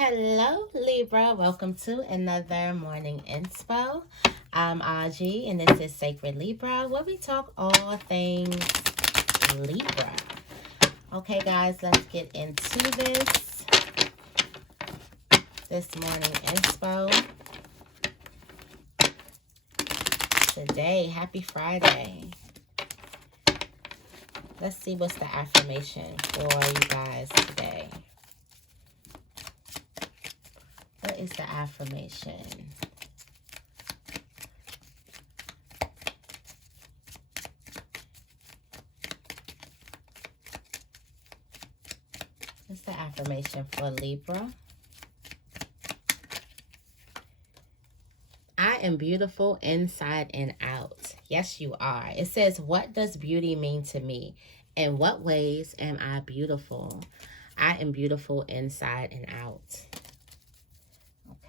Hello, Libra. Welcome to another morning inspo. I'm Auji, and this is Sacred Libra, where we talk all things Libra. Okay, guys, let's get into this morning inspo. Today, happy Friday. Let's see what's the affirmation for you guys today. What is the affirmation? What's the affirmation for Libra? I am beautiful inside and out. Yes, you are. It says, what does beauty mean to me? In what ways am I beautiful? I am beautiful inside and out.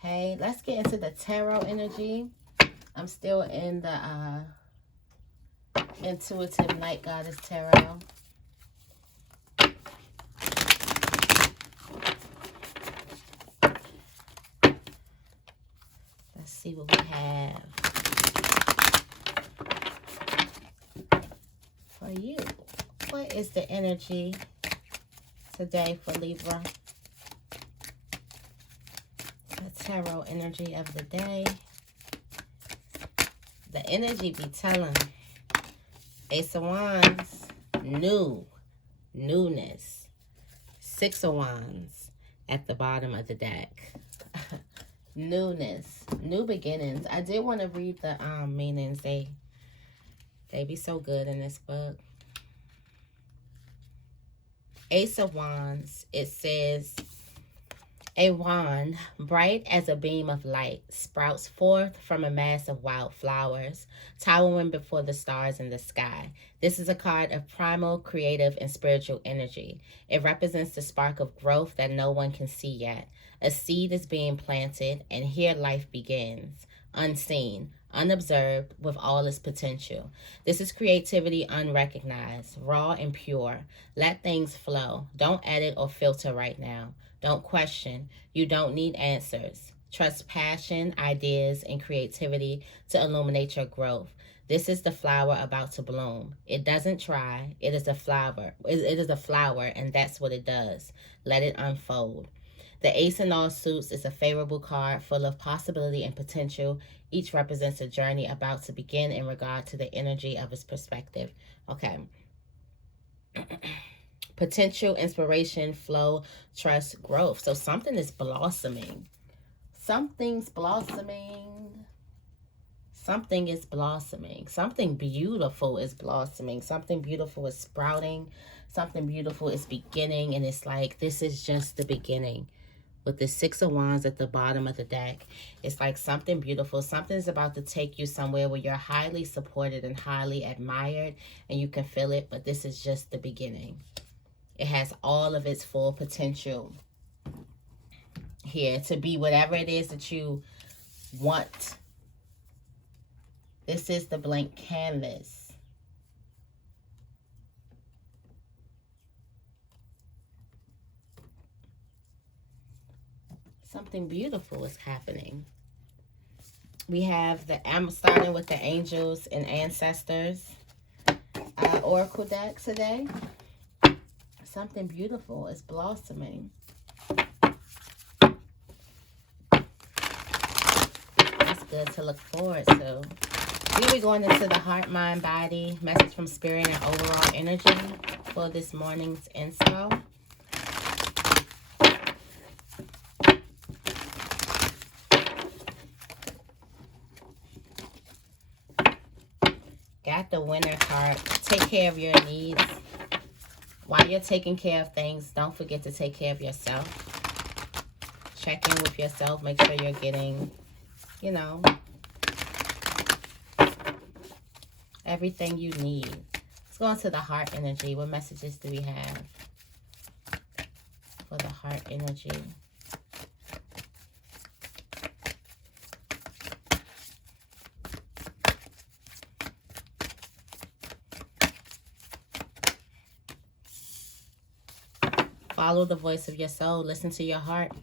Okay, let's get into the tarot energy. I'm still in the Intuitive Night Goddess Tarot. Let's see what we have for you. What is the energy today for Libra? The tarot energy of the day. The energy be telling Ace of Wands, newness. Six of Wands at the bottom of the deck. Newness, new beginnings. I did want to read the meanings. They be so good in this book. Ace of Wands, it says, a wand, bright as a beam of light, sprouts forth from a mass of wild flowers, towering before the stars in the sky. This is a card of primal, creative, and spiritual energy. It represents the spark of growth that no one can see yet. A seed is being planted, and here life begins, unseen, unobserved, with all its potential. This is creativity unrecognized, raw and pure. Let things flow. Don't edit or filter right now. Don't question. You don't need answers. Trust passion, ideas, and creativity to illuminate your growth. This is the flower about to bloom. It doesn't try. It is a flower. It is a flower, and that's what it does. Let it unfold. The Ace in all suits is a favorable card full of possibility and potential. Each represents a journey about to begin in regard to the energy of its perspective. Okay. Potential, inspiration, flow, trust, growth. So something is blossoming. Something's blossoming. Something is blossoming. Something beautiful is blossoming. Something beautiful is sprouting. Something beautiful is beginning. And it's like, this is just the beginning. With the Six of Wands at the bottom of the deck, it's like something beautiful. Something is about to take you somewhere where you're highly supported and highly admired. And you can feel it. But this is just the beginning. It has all of its full potential here to be whatever it is that you want. This is the blank canvas. Something beautiful is happening. We have I'm starting with the angels and ancestors oracle deck today. Something beautiful is blossoming. That's good to look forward to. Here we're going into the heart, mind, body, message from spirit, and overall energy for this morning's inspo. Got the winner card. Take care of your needs. While you're taking care of things, don't forget to take care of yourself. Check in with yourself. Make sure you're getting, everything you need. Let's go into the heart energy. What messages do we have for the heart energy? Follow the voice of your soul. Listen to your heart.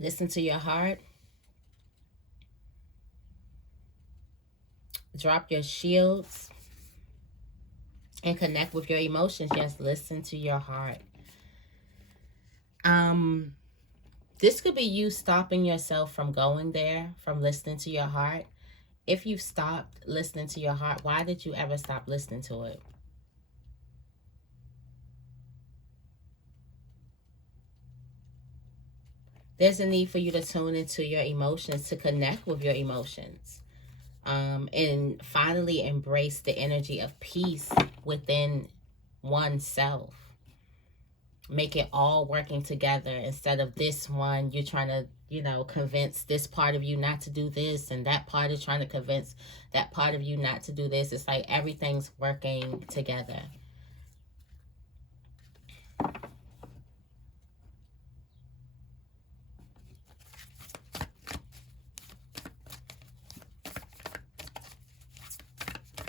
Listen to your heart. Drop your shields and connect with your emotions. Just listen to your heart. This could be you stopping yourself from going there, from listening to your heart. If you stopped listening to your heart, why did you ever stop listening to it? There's a need for you to tune into your emotions, to connect with your emotions, and finally embrace the energy of peace within oneself. Make it all working together instead of this one, you're trying to, convince this part of you not to do this, and that part is trying to convince that part of you not to do this. It's like everything's working together.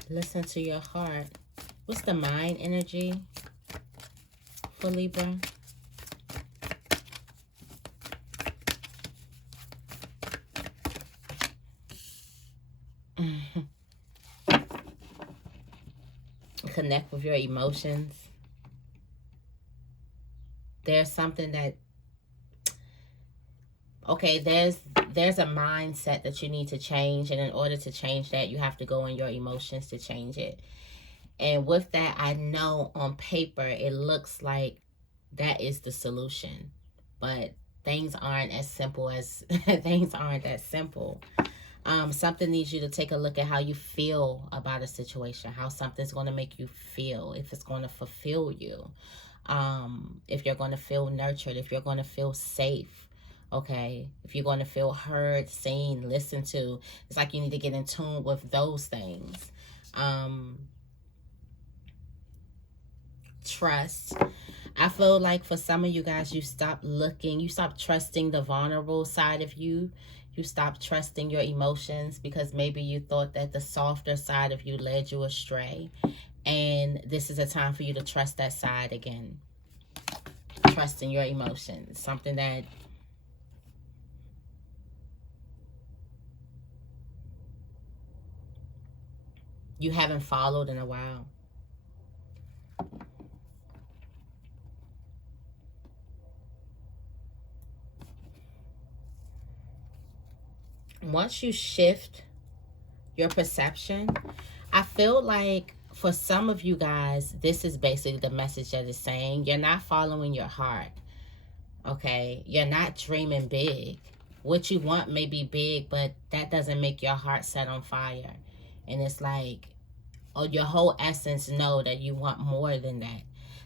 Listen to your heart. What's the mind energy for Libra? Connect with your emotions. There's something that, okay, there's a mindset that you need to change, and in order to change that, you have to go in your emotions to change it. And with that, I know on paper it looks like that is the solution, but things aren't as simple as things aren't that simple. Something needs you to take a look at how you feel about a situation, how something's going to make you feel, if it's going to fulfill you, if you're going to feel nurtured, if you're going to feel safe. Okay, if you're going to feel heard, seen, listened to. It's like you need to get in tune with those things. Trust. I feel like for some of you guys, you stop looking, you stop trusting the vulnerable side of you. You stop trusting your emotions because maybe you thought that the softer side of you led you astray. And this is a time for you to trust that side again. Trusting your emotions. Something that you haven't followed in a while. Once you shift your perception, I feel like for some of you guys, this is basically the message that is saying you're not following your heart. Okay, you're not dreaming big. What you want may be big, but that doesn't make your heart set on fire. And it's like, oh, your whole essence know that you want more than that.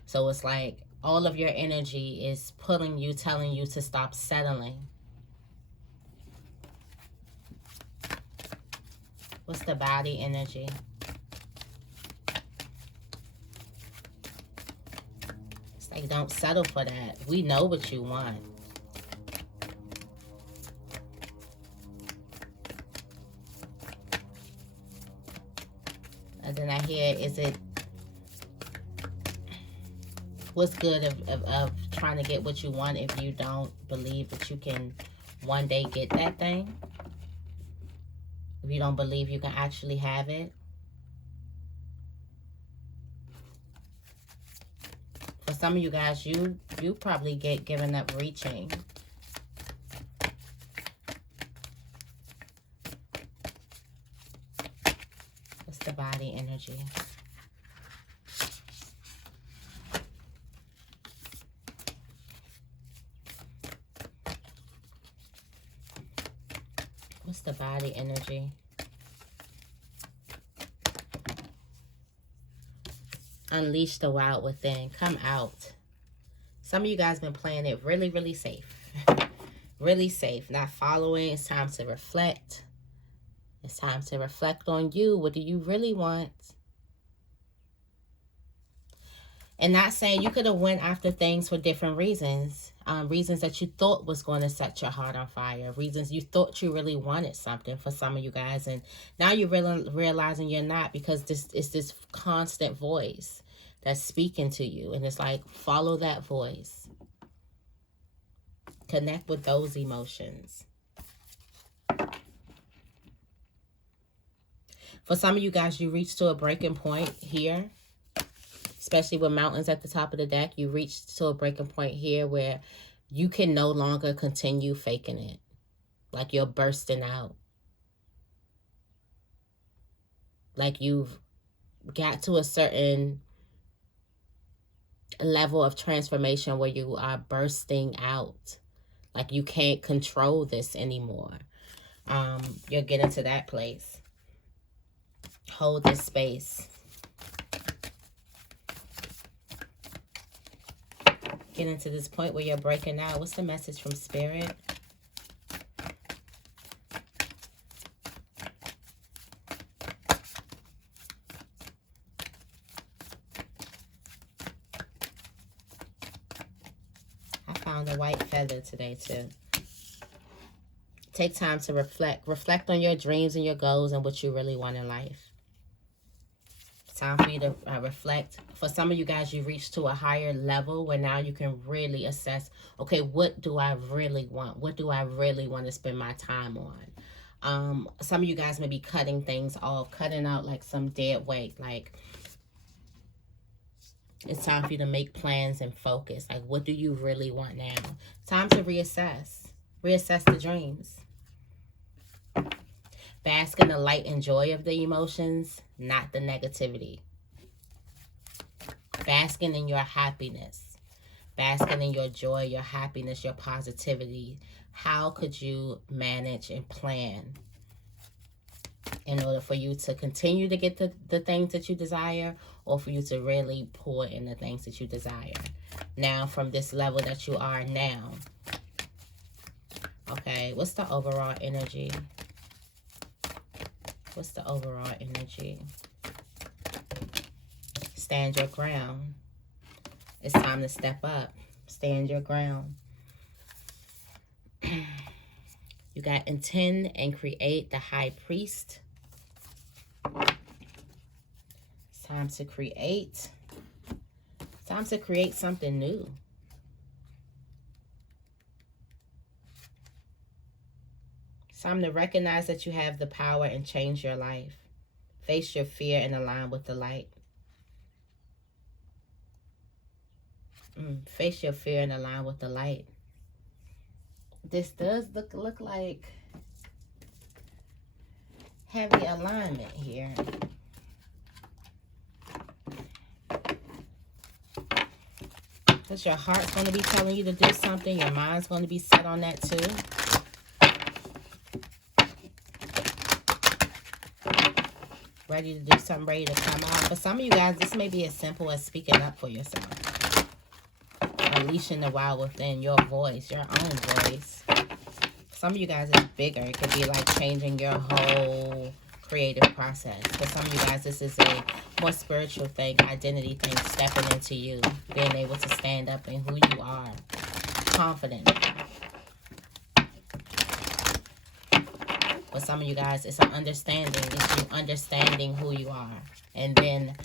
So it's like all of your energy is pulling you, telling you to stop settling. What's the body energy? It's like, don't settle for that. We know what you want. And then I hear, what's good of trying to get what you want if you don't believe that you can one day get that thing? If you don't believe you can actually have it? For some of you guys, you probably get given up reaching. What's the body energy? What's the body energy? Unleash the wild within. Come out. Some of you guys been playing it really, really safe. Really safe. Not following. It's time to reflect. It's time to reflect on you. What do you really want? And not saying you could have went after things for different reasons. Reasons that you thought was going to set your heart on fire. Reasons you thought you really wanted something for some of you guys. And now you're really realizing you're not, because this is this constant voice that's speaking to you. And it's like, follow that voice. Connect with those emotions. For some of you guys, you reach to a breaking point here, especially with mountains at the top of the deck. You reach to a breaking point here where you can no longer continue faking it. Like you're bursting out. Like you've got to a certain level of transformation where you are bursting out. Like you can't control this anymore. You're getting to that place. Hold this space. Getting to this point where you're breaking out. What's the message from Spirit? I found a white feather today too. Take time to reflect. Reflect on your dreams and your goals and what you really want in life. Time for you to reflect. For some of you guys, you reached to a higher level where now you can really assess, okay, what do I really want? What do I really want to spend my time on? Some of you guys may be cutting things off, cutting out like some dead weight. Like it's time for you to make plans and focus. Like what do you really want now? Time to reassess. Reassess the dreams. Bask in the light and joy of the emotions, not the negativity. Basking in your happiness. Basking in your joy, your happiness, your positivity. How could you manage and plan in order for you to continue to get the things that you desire, or for you to really pour in the things that you desire? Now, from this level that you are now. Okay, what's the overall energy? What's the overall energy? Stand your ground. It's time to step up. Stand your ground. You got intend and create the high priest. It's time to create. It's time to create something new. Time to recognize that you have the power and change your life. Face your fear and align with the light. Face your fear and align with the light. This does look like heavy alignment here. Because your heart's going to be telling you to do something. Your mind's going to be set on that too. Ready to do something, ready to come out. For some of you guys, this may be as simple as speaking up for yourself. Unleashing the wild within, your voice, your own voice. Some of you guys, it's bigger. It could be like changing your whole creative process. For some of you guys, this is a more spiritual thing, identity thing, stepping into you, being able to stand up in who you are, confident. For some of you guys, it's an understanding. It's you understanding who you are and then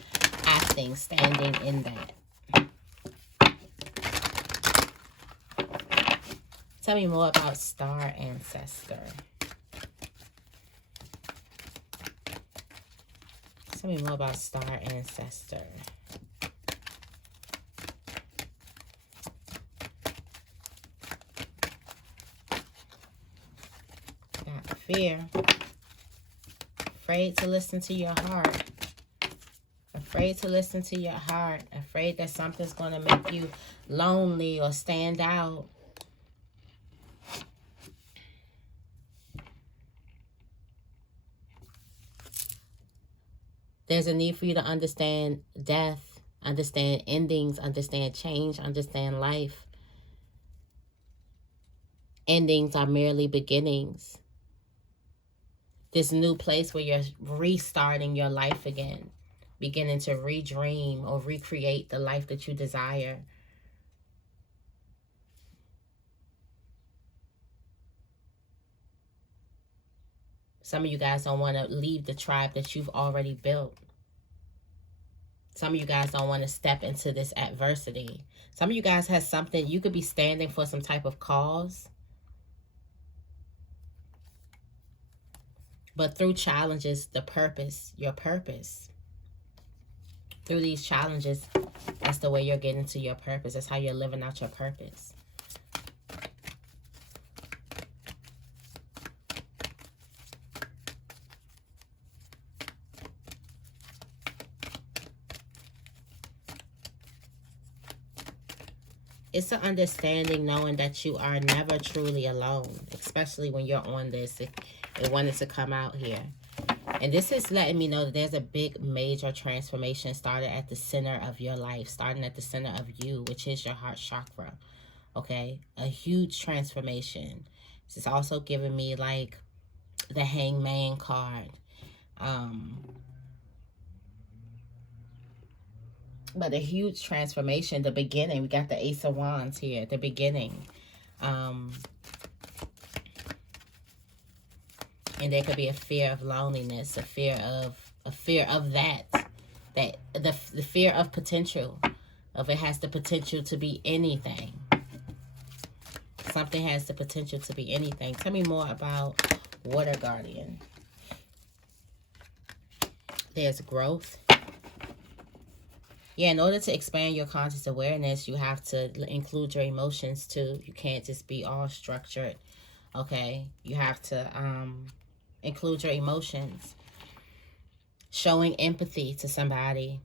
acting, standing in that. Tell me more about Star Ancestor. Tell me more about Star Ancestor. Fear. Afraid to listen to your heart. Afraid to listen to your heart. Afraid that something's going to make you lonely or stand out. There's a need for you to understand death, understand endings, understand change, understand life. Endings are merely beginnings. This new place where you're restarting your life again, beginning to redream or recreate the life that you desire. Some of you guys don't want to leave the tribe that you've already built. Some of you guys don't want to step into this adversity. Some of you guys have something, you could be standing for some type of cause. But through challenges, the purpose, your purpose. Through these challenges, that's the way you're getting to your purpose. That's how you're living out your purpose. It's an understanding knowing that you are never truly alone, especially when you're on this. It wanted to come out here. And this is letting me know that there's a big, major transformation started at the center of your life, starting at the center of you, which is your heart chakra. Okay? A huge transformation. This is also giving me like the Hangman card. But a huge transformation, the beginning. We got the Ace of Wands here, the beginning. And there could be a fear of loneliness, a fear of that the fear of potential, of it has the potential to be anything. Something has the potential to be anything. Tell me more about Water Guardian. There's growth. Yeah, in order to expand your conscious awareness, you have to include your emotions too. You can't just be all structured, okay? You have to include your emotions. Showing empathy to somebody.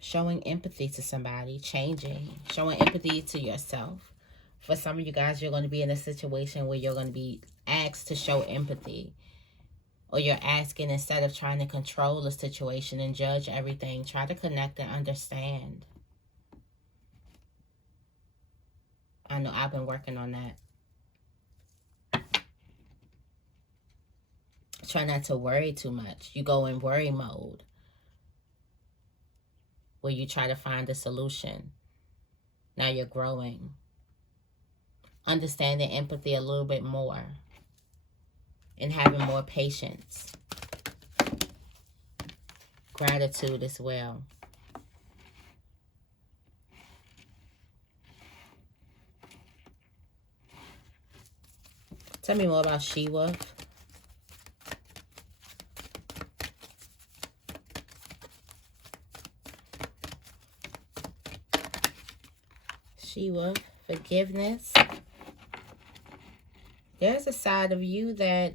Showing empathy to somebody. Changing. Showing empathy to yourself. For some of you guys, you're going to be in a situation where you're going to be asked to show empathy. Or you're asking, instead of trying to control the situation and judge everything, try to connect and understand. I know I've been working on that. Try not to worry too much. You go in worry mode, where you try to find a solution. Now you're growing. Understanding empathy a little bit more. And having more patience. Gratitude as well. Tell me more about She-Wolf. She-Wolf, forgiveness. There's a side of you that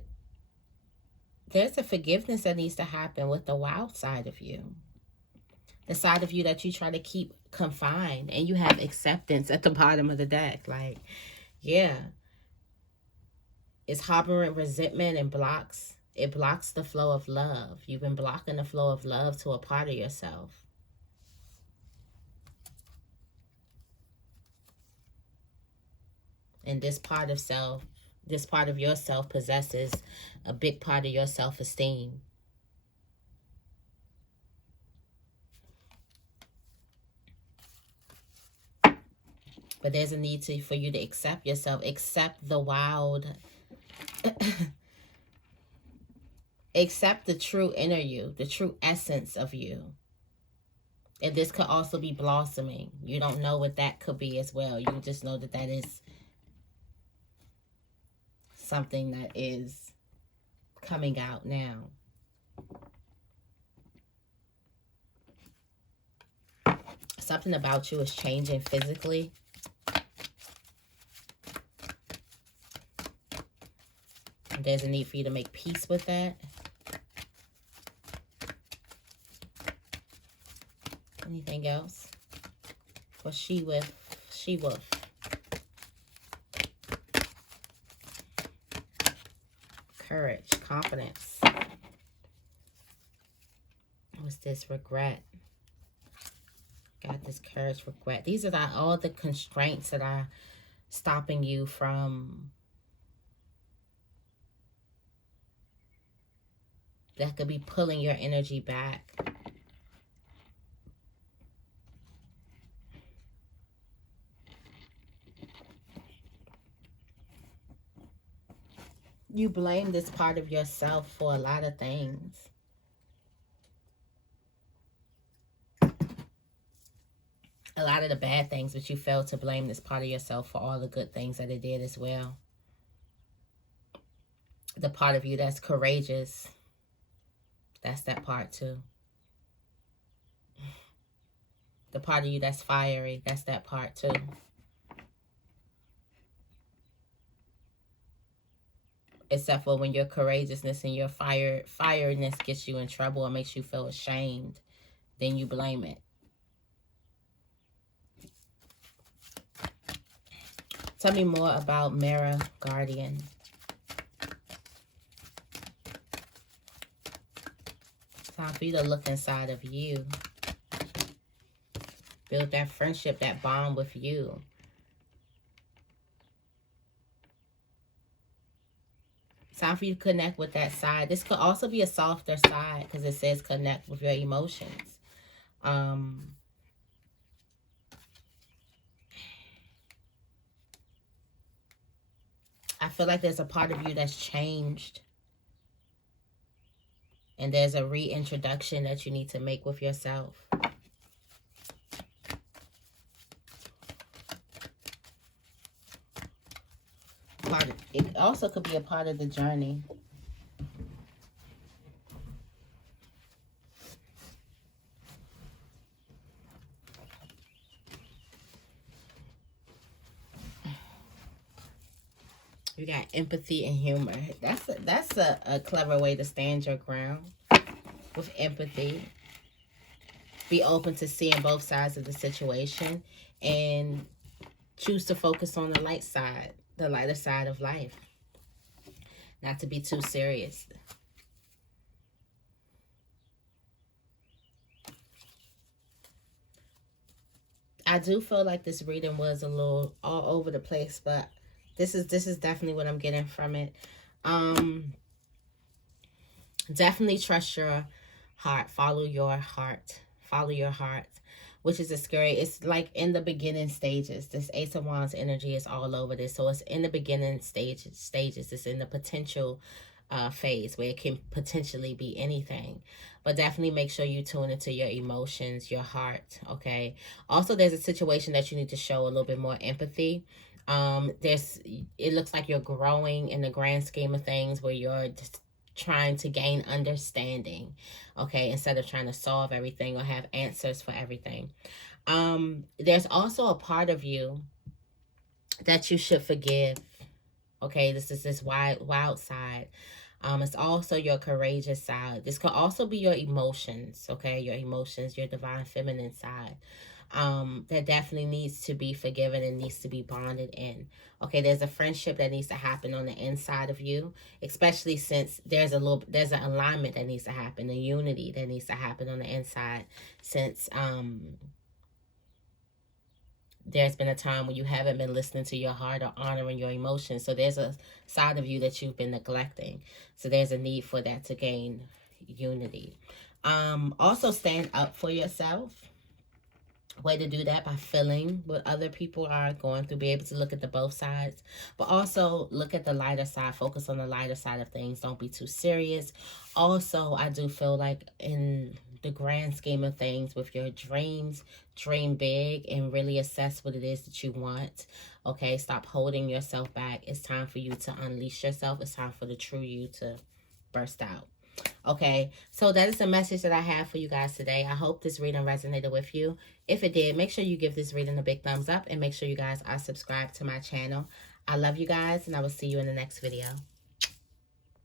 there's a forgiveness that needs to happen with the wild side of you. The side of you that you try to keep confined, and you have acceptance at the bottom of the deck. Like, yeah. It's harboring resentment and blocks. It blocks the flow of love. You've been blocking the flow of love to a part of yourself. And this part of yourself possesses a big part of your self-esteem. But there's a need for you to accept yourself. Accept the wild. Accept the true inner you, the true essence of you. And this could also be blossoming. You don't know what that could be as well. You just know that that is something that is coming out now. Something about you is changing physically. There's a need for you to make peace with that. Anything else? For She-Wolf. She-Wolf. Courage, confidence. What's this? Regret. Got this courage, regret. These are all the constraints that are stopping you from, that could be pulling your energy back. You blame this part of yourself for a lot of things. a lot of the bad things, but you failed to blame this part of yourself for all the good things that it did as well. The part of you that's courageous, that's that part too. The part of you that's fiery, that's that part too. Except for when your courageousness and your fireness gets you in trouble or makes you feel ashamed, then you blame it. Tell me more about Mirror Guardian. Time for you to look inside of you. Build that friendship, that bond with you. Time for you to connect with that side. This could also be a softer side because it says connect with your emotions. I feel like there's a part of you that's changed. And there's a reintroduction that you need to make with yourself. It also could be a part of the journey. You got empathy and humor. That's a clever way to stand your ground. With empathy. Be open to seeing both sides of the situation. And choose to focus on the light side. The lighter side of life. Not to be too serious. I do feel like this reading was a little all over the place, but this is definitely what I'm getting from it. Definitely trust your heart. Follow your heart. Follow your heart. Which is a scary, it's like in the beginning stages. This Ace of Wands energy is all over this. So it's in the beginning stages. It's in the potential phase where it can potentially be anything. But definitely make sure you tune into your emotions, your heart, okay? Also, there's a situation that you need to show a little bit more empathy. It looks like you're growing in the grand scheme of things where you're just trying to gain understanding, okay, instead of trying to solve everything or have answers for everything. There's also a part of you that you should forgive, okay? This is this wild side. It's also your courageous side. This could also be your emotions, okay? Your emotions, your divine feminine side. That definitely needs to be forgiven and needs to be bonded in. Okay, there's a friendship that needs to happen on the inside of you, especially since there's an alignment that needs to happen, a unity that needs to happen on the inside, since there's been a time when you haven't been listening to your heart or honoring your emotions. So there's a side of you that you've been neglecting. So there's a need for that to gain unity. Also stand up for yourself. Way to do that by feeling what other people are going through. Be able to look at the both sides, but also look at the lighter side. Focus on the lighter side of things. Don't be too serious. Also, I do feel like in the grand scheme of things with your dreams, dream big and really assess what it is that you want. Okay, stop holding yourself back. It's time for you to unleash yourself. It's time for the true you to burst out. Okay, so that is the message that I have for you guys today. I hope this reading resonated with you. If it did, make sure you give this reading a big thumbs up and make sure you guys are subscribed to my channel. I love you guys and I will see you in the next video.